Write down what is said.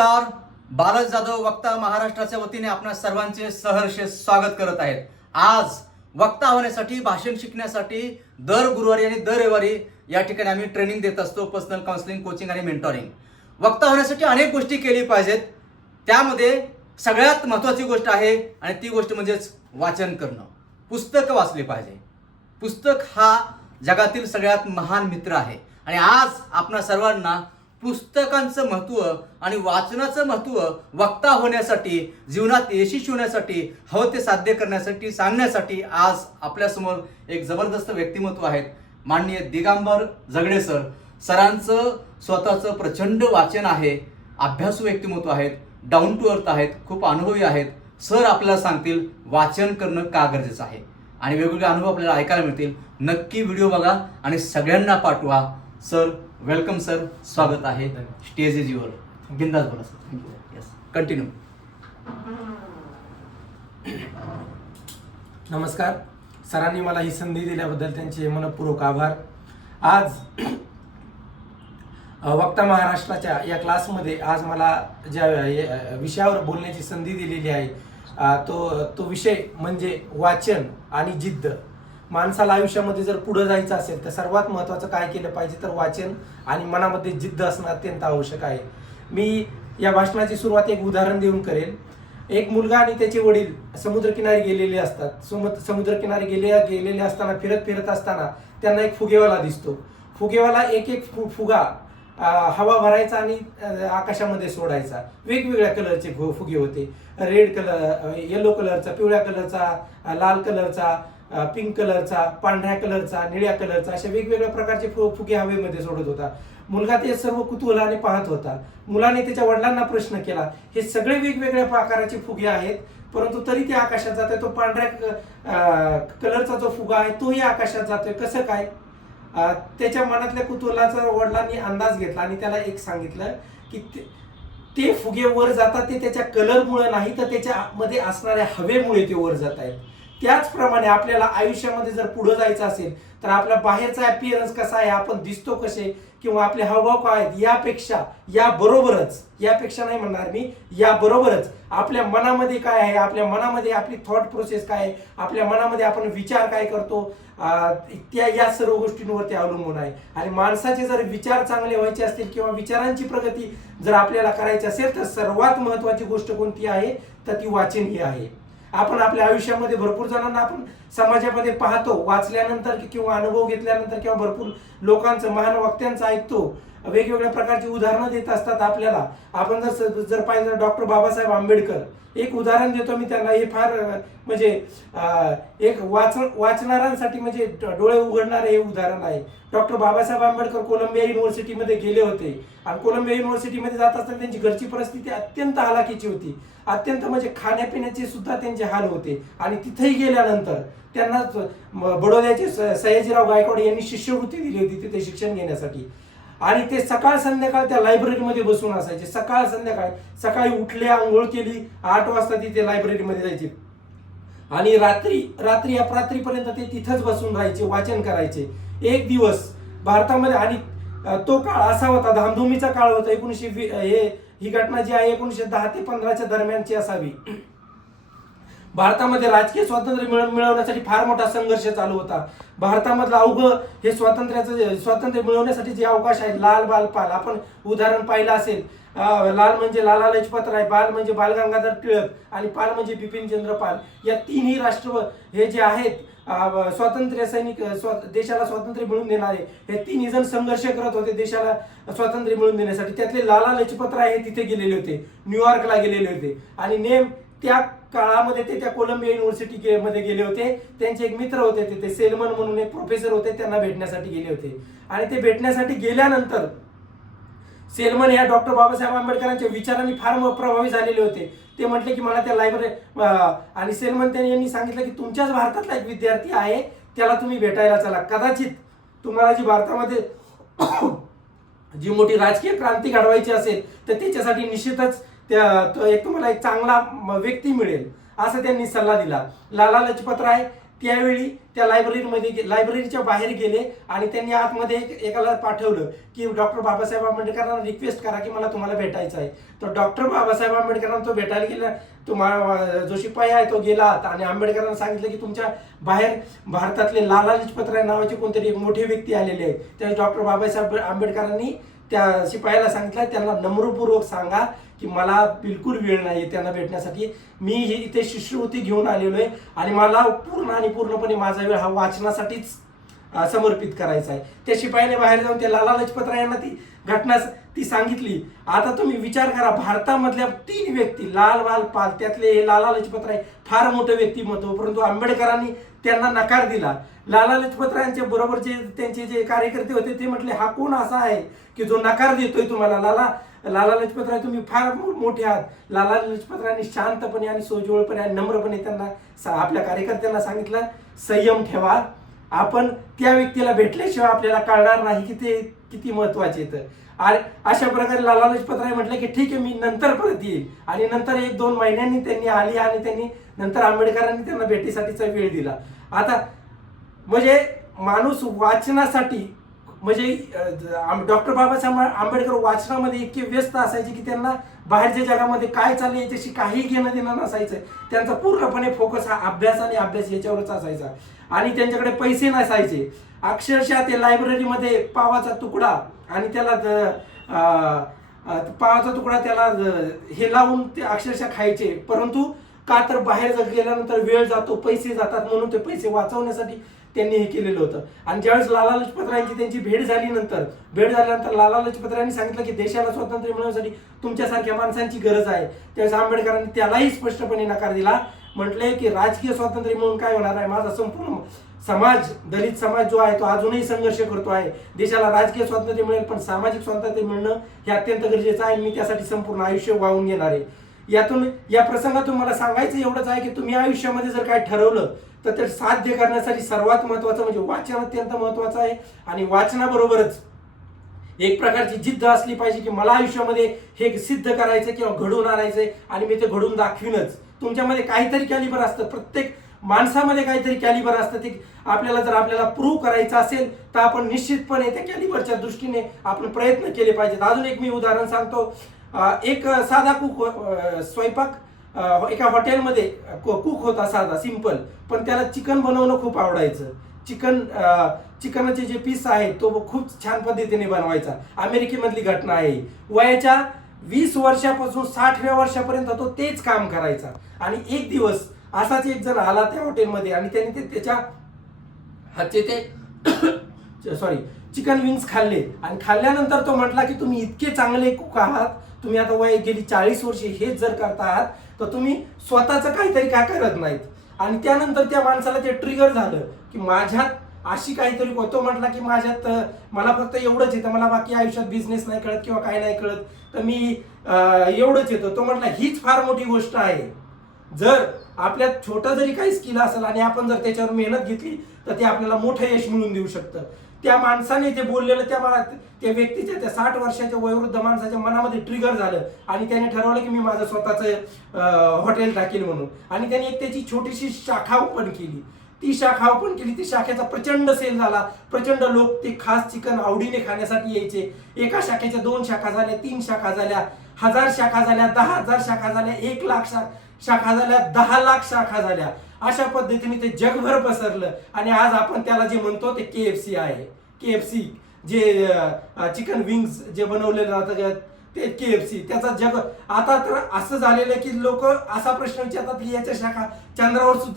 नमस्कार. बालक जाधव वक्ता महाराष्ट्राच्या वतीने आपण सर्वांचे सहर्ष स्वागत करत आहेत. आज वक्ता होण्यासाठी भाषण शिकण्यासाठी दर गुरुवारी आणि दर रविवारी या ठिकाणी आम्ही ट्रेनिंग देत असतो पर्सनल काउन्सिलिंग कोचिंग आणि मेंटॉरिंग वक्ता होण्यासाठी अनेक गोष्टी केली पाहिजेत. त्यामध्ये सगळ्यात महत्त्वाची गोष्ट आहे आणि ती गोष्ट म्हणजेच वाचन करणं. पुस्तकं वाचली पाहिजे. पुस्तक हा जगातील सगळ्यात महान मित्र आहे. आणि आज आपणा सर्वांना पुस्तकांचं महत्त्व आणि वाचनाचं महत्त्व वक्ता होण्यासाठी जीवनात यशस्वी होण्यासाठी हवं ते साध्य करण्यासाठी सांगण्यासाठी आज आपल्यासमोर एक जबरदस्त व्यक्तिमत्व आहेत माननीय दिगांबर जगडे सर. सरांचं स्वतःचं प्रचंड वाचन आहे अभ्यासू व्यक्तिमत्व आहेत डाऊन टू अर्थ आहेत खूप अनुभवी आहेत. सर आपल्याला सांगतील वाचन करणं का गरजेचं आहे? आणि वेगवेगळे अनुभव आपल्याला ऐकायला मिळतील. नक्की व्हिडिओ बघा आणि सगळ्यांना पाठवा. Sir welcome sir. स्वागत आहे स्टेज इज युअर बिंदास बोला सर. थँक्यू. येस कंटिन्यू नमस्कार. सरांनी मला ही संधी दिल्याबद्दल त्यांचे मनपूर्वक आभार. आज वक्ता महाराष्ट्राच्या या क्लासमध्ये आज मला ज्या विषयावर बोलण्याची संधी दिलेली आहे तो तो विषय म्हणजे वाचन आणि जिद्द. माणसाला आयुष्यामध्ये जर पुढे जायचं असेल तर सर्वात महत्त्वाचं काय केलं पाहिजे तर वाचन आणि मनामध्ये जिद्द असणं अत्यंत आवश्यक आहे. मी या भाषणाची सुरुवात एक उदाहरण देऊन करेल. एक मुलगा आणि त्याचे वडील समुद्रकिनारी गेलेले असतात. समुद्रकिनारी गेले गेलेले असताना फिरत फिरत असताना त्यांना एक फुगेवाला दिसतो. फुगेवाला एक एक फु फुगा हवा भरायचा आणि आकाशामध्ये सोडायचा. वेगवेगळ्या कलरचे फु- फुगे होते. रेड कलर येलो कलरचा पिवळ्या कलरचा लाल कलरचा पिंक कलरचा पांढऱ्या कलरचा निळ्या कलरचा अशा वेगवेगळ्या प्रकारचे फु- फुगे हवेमध्ये सोडत होता. मुलगा ते सर्व कुतूहलाने पाहत होता. मुलाने त्याच्या वडिलांना प्रश्न केला हे सगळे वेगवेगळ्या प्रकाराचे फुगे आहेत परंतु तरी ते आकाशात जातोय. तो पांढऱ्या कलरचा जो फुगा आहे तोही आकाशात जातोय. कसं काय? त्याच्या मनातल्या कुतूहलाचा वडिलांनी अंदाज घेतला आणि त्याला एक सांगितलं की ते- ते फुगे वर जातात ते त्याच्या कलरमुळे नाही तर त्याच्या मध्ये असणाऱ्या हवेमुळे ते वर जात आहेत त्याचप्रमाणे आपल्याला आयुष्यामध्ये जर पुढे जायचं असेल तर आपला बाहेरचा अपिअरन्स कसा आहे आपण दिसतो कसे किंवा आपले हावभाव काय आहेत यापेक्षा या बरोबरच यापेक्षा नाही म्हणणार मी या बरोबरच आपल्या मनामध्ये काय आहे आपल्या मनामध्ये आपली थॉट प्रोसेस काय आहे आपल्या मनामध्ये आपण विचार काय करतो त्या या सर्व गोष्टींवरती अवलंबून आहे. आणि माणसाचे जर विचार चांगले व्हायचे असतील किंवा विचारांची प्रगती जर आपल्याला करायची असेल तर सर्वात महत्वाची गोष्ट कोणती आहे तर ती वाचन ही आहे. आपण आपल्या आयुष्यामध्ये भरपूर जणांना आपण समाजामध्ये पाहतो वाचल्यानंतर किंवा अनुभव घेतल्यानंतर किंवा भरपूर लोकांचं महान वक्त्यांचं ऐकतो. वेगवेगळ्या प्रकारची उदाहरणं देत असतात आपल्याला. आपण जर जर पाहिलं डॉक्टर बाबासाहेब आंबेडकर एक उदाहरण देतो मी त्यांना. हे फार म्हणजे एक वाच वाचणाऱ्यांसाठी म्हणजे डोळे उघडणारे हे उदाहरण आहे. डॉक्टर बाबासाहेब आंबेडकर कोलंबिया युनिव्हर्सिटीमध्ये गेले होते. आणि कोलंबिया युनिव्हर्सिटीमध्ये जात असताना त्यांची घरची परिस्थिती अत्यंत हालाकीची होती. अत्यंत म्हणजे खाण्यापिण्याचे सुद्धा त्यांचे हाल होते. आणि तिथेही गेल्यानंतर त्यांना बडोद्याचे सयाजीराव गायकवाड यांनी शिष्यवृत्ती दिली होती तिथे शिक्षण घेण्यासाठी. आणि ते सकाळ संध्याकाळ त्या लायब्ररीमध्ये बसून असायचे. सकाळ संध्याकाळ सकाळी उठले आंघोळ केली आठ वाजता तिथे लायब्ररीमध्ये जायचे. आणि रात्री रात्री अपरात्रीपर्यंत ते तिथंच बसून राहायचे वाचन करायचे. एक दिवस भारतामध्ये आणि तो काळ असा होता धामधुमीचा काळ होता एकोणीसशे हे ही घटना जी आहे एकोणीसशे दहा ते पंधराच्या दरम्यानची असावी. भारतामध्ये राजकीय स्वातंत्र्य मिळवण्यासाठी फार मोठा संघर्ष चालू होता. भारतामधलं अवघं हे स्वातंत्र्याचं स्वातंत्र्य मिळवण्यासाठी जे अवकाश आहे लाल बाल पाल आपण उदाहरण पाहिलं असेल. लाल म्हणजे लाला लजपत राय बाल म्हणजे बालगंगाधर टिळक आणि पाल म्हणजे बिपिनचंद्र पाल. या तिन्ही राष्ट्र हे जे आहेत स्वातंत्र्य सैनिक स्वा देशाला स्वातंत्र्य मिळवून देणारे हे तिन्ही जण संघर्ष करत होते देशाला स्वातंत्र्य मिळवून देण्यासाठी. त्यातले लाला लजपत राय हे तिथे गेलेले होते न्यूयॉर्कला गेलेले होते. आणि नेम त्या काळामध्ये ते त्या कोलंबिया युनिव्हर्सिटी मध्ये गेले होते. त्यांचे एक मित्र होते तिथे सेलमन म्हणून एक प्रोफेसर होते त्यांना भेटण्यासाठी गेले होते. आणि ते भेटण्यासाठी गेल्यानंतर सेलमन या डॉक्टर बाबासाहेब आंबेडकरांच्या विचारांनी फार प्रभावी झालेले होते. ते म्हटले की मला त्या लायब्ररी आणि सेलमन त्यांनी यांनी सांगितलं की तुमच्याच भारतातला एक विद्यार्थी आहे त्याला तुम्ही भेटायला चला. कदाचित तुम्हाला जी भारतामध्ये जी मोठी राजकीय क्रांती घडवायची असेल तर त्याच्यासाठी निश्चितच त्या तो एक तुम्हाला एक चांगला व्यक्ती मिळेल असं त्यांनी सल्ला दिला. लाला लजपत राय त्यावेळी त्या लायब्ररीमध्ये गे- लायब्ररीच्या बाहेर गेले आणि त्यांनी आतमध्ये एक एकाला पाठवलं की डॉक्टर बाबासाहेब आंबेडकरांना रिक्वेस्ट करा की मला तुम्हाला भेटायचं आहे. तर डॉक्टर बाबासाहेब आंबेडकरांना तो भेटायला गेला. तो मा- जो शिपाई आहे तो गेला आता आणि आंबेडकरांना सांगितलं की तुमच्या बाहेर भारतातले लाला लजपतराय नावाचे कोणतरी एक मोठे व्यक्ती आलेले आहेत. त्या डॉक्टर बाबासाहेब आंबेडकरांनी त्या शिपायाला सांगितलं त्यांना नम्रपूर्वक सांगा की मला बिलकुल वेळ नाही त्यांना भेटण्यासाठी. मी ही इथे शिष्यवृत्ती घेऊन आलेलो आहे आणि मला पूर्ण आणि पूर्णपणे माझा वेळ हा वाचनासाठीच समर्पित करायचा आहे. त्या शिपायाने बाहेर जाऊन त्या लाला लजपतराय यांना ती घटना ती सांगितली आता तुम्ही विचार करा भारतामधल्या तीन व्यक्ती लाल बाल पाल त्यातले हे लाला लजपतराय फार मोठं व्यक्तिमत्व परंतु आंबेडकरांनी त्यांना नकार दिला. लाला लजपतरायांच्या बरोबर जे त्यांचे जे कार्यकर्ते होते ते म्हटले हा कोण असा आहे की जो नकार देतोय तुम्हाला? लाला लाला लजपतराय तुम्ही फार मोठे आहात. लाला लजपतरायांनी शांतपणे आणि सोजवळपणे आणि नम्रपणे त्यांना आपल्या कार्यकर्त्यांना सांगितलं संयम ठेवा आपण त्या व्यक्तीला भेटल्याशिवाय आपल्याला कळणार नाही की ते किती महत्त्वाचे येतं आणि अशा प्रकारे लाला लजपतराय म्हटलं की ठीक आहे मी नंतर परत येईल आणि नंतर एक दोन महिन्यांनी त्यांनी आली आणि त्यांनी नंतर आंबेडकरांनी त्यांना भेटीसाठीचा वेळ दिला. आता म्हणजे माणूस वाचनासाठी म्हणजे डॉक्टर बाबासाहेब आंबेडकर वाचनामध्ये इतके व्यस्त असायचे की त्यांना बाहेरच्या जगामध्ये काय चाललंय याच्याशी काही घेणं देणं नसायचं. त्यांचा पूर्णपणे फोकस हा अभ्यास आणि अभ्यास याच्यावरच असायचा. आणि त्यांच्याकडे पैसे नसायचे. अक्षरशः ते लायब्ररीमध्ये पावाचा तुकडा आणि त्याला पायाचा तुकडा त्याला हे लावून ते अक्षरशः खायचे. परंतु का तर बाहेर जर गेल्यानंतर वेळ जातो पैसे जातात म्हणून ते पैसे वाचवण्यासाठी त्यांनी हे केलेलं होतं. आणि ज्यावेळेस लाला लजपत रायांची त्यांची भेट झाली नंतर भेट झाल्यानंतर लाला लजपत रायांनी सांगितलं की देशाला स्वातंत्र्य मिळवण्यासाठी तुमच्यासारख्या माणसांची गरज आहे. त्यावेळेस आंबेडकरांनी त्यालाही स्पष्टपणे नकार दिला. म्हटले की राजकीय स्वातंत्र्य म्हणून काय होणार आहे? माझा संपूर्ण समाज दलित समाज जो आहे तो अजूनही संघर्ष करतो आहे. देशाला राजकीय स्वातंत्र्य मिळेल पण सामाजिक स्वातंत्र्य मिळणं हे अत्यंत गरजेचं आहे. मी त्यासाठी संपूर्ण आयुष्य वाहून घेणार आहे. यातून या प्रसंगातून मला सांगायचं एवढंच आहे की तुम्ही आयुष्यामध्ये जर काय ठरवलं तर ते साध्य करण्यासाठी सर्वात महत्वाचं म्हणजे वाचन अत्यंत महत्वाचं आहे. आणि वाचनाबरोबरच एक प्रकारची जिद्द असली पाहिजे की मला आयुष्यामध्ये हे सिद्ध करायचं किंवा घडून आणायचंय आणि मी ते घडून दाखवीनच. तुमच्यामध्ये काहीतरी कॅलिबर असतं. प्रत्येक माणसामध्ये काहीतरी कॅलिबर असतं. ते आपल्याला जर आपल्याला प्रूव्ह करायचं असेल तर आपण निश्चितपणे त्या कॅलिबरच्या दृष्टीने आपण प्रयत्न केले पाहिजेत. अजून एक मी उदाहरण सांगतो. एक साधा कुक हो, स्वयंपाक एका हॉटेलमध्ये कुक होता साधा सिंपल पण त्याला चिकन बनवणं खूप आवडायचं. चिकन चिकनचे जे पीस आहेत तो खूप छान पद्धतीने बनवायचा. अमेरिकेमधली घटना आहे. वयाच्या वीस वर्षापासून साठव्या वर्षापर्यंत तो तेच काम करायचा. आणि एक दिवस असाच एक जण आला त्या हॉटेलमध्ये आणि त्याने ते त्याच्या हातचे ते सॉरी चिकन विंग्स खाल्ले. आणि खाल्ल्यानंतर तो म्हटला की तुम्ही इतके चांगले कुक आहात. तुम्ही आता वय गेली चाळीस वर्षे हेच जर करता आहात तर तुम्ही स्वतःचं काहीतरी का करत नाहीत? आणि त्यानंतर त्या माणसाला ते ट्रिगर झालं की माझ्यात अशी काहीतरी तो म्हटला की माझ्यात मला फक्त एवढंच येतं. मला बाकी आयुष्यात बिझनेस नाही कळत किंवा काय नाही कळत. तर मी एवढंच येतं. तो म्हटला हीच फार मोठी गोष्ट आहे. जर आपल्यात छोटं जरी काही स्किल असेल आणि आपण जर त्याच्यावर मेहनत घेतली तर ते आपल्याला मोठं यश मिळून देऊ शकतं. त्या माणसाने ते बोललेलं त्या मला त्या व्यक्तीच्या त्या साठ वर्षाच्या वयोवृद्ध माणसाच्या मनामध्ये ट्रिगर झालं. आणि त्याने ठरवलं की मी माझं स्वतःचं हॉटेल टाकेल म्हणून. आणि त्याने एक त्याची छोटीशी शाखा ओपन केली. ती शाखा ओपन केली ती शाखेचा प्रचंड सेल झाला. प्रचंड लोक ते खास चिकन आवडीने खाण्यासाठी यायचे. एका शाखेच्या दोन शाखा झाल्या तीन शाखा झाल्या हजार शाखा झाल्या दहा हजार शाखा झाल्या एक लाख शा शाखा झाल्या दहा लाख शाखा झाल्या. अशा पद्धतीने ते जगभर पसरलं आणि आज आपण त्याला जे म्हणतो ते के एफ सी आहे. के एफ सी जे चिकन विंग्स जे बनवलेलं जातं ते के एफ सी त्याचा जग आता तर असं झालेलं की लोक असा प्रश्न विचारतात की याच्या शाखा चंद्रावर सुद्धा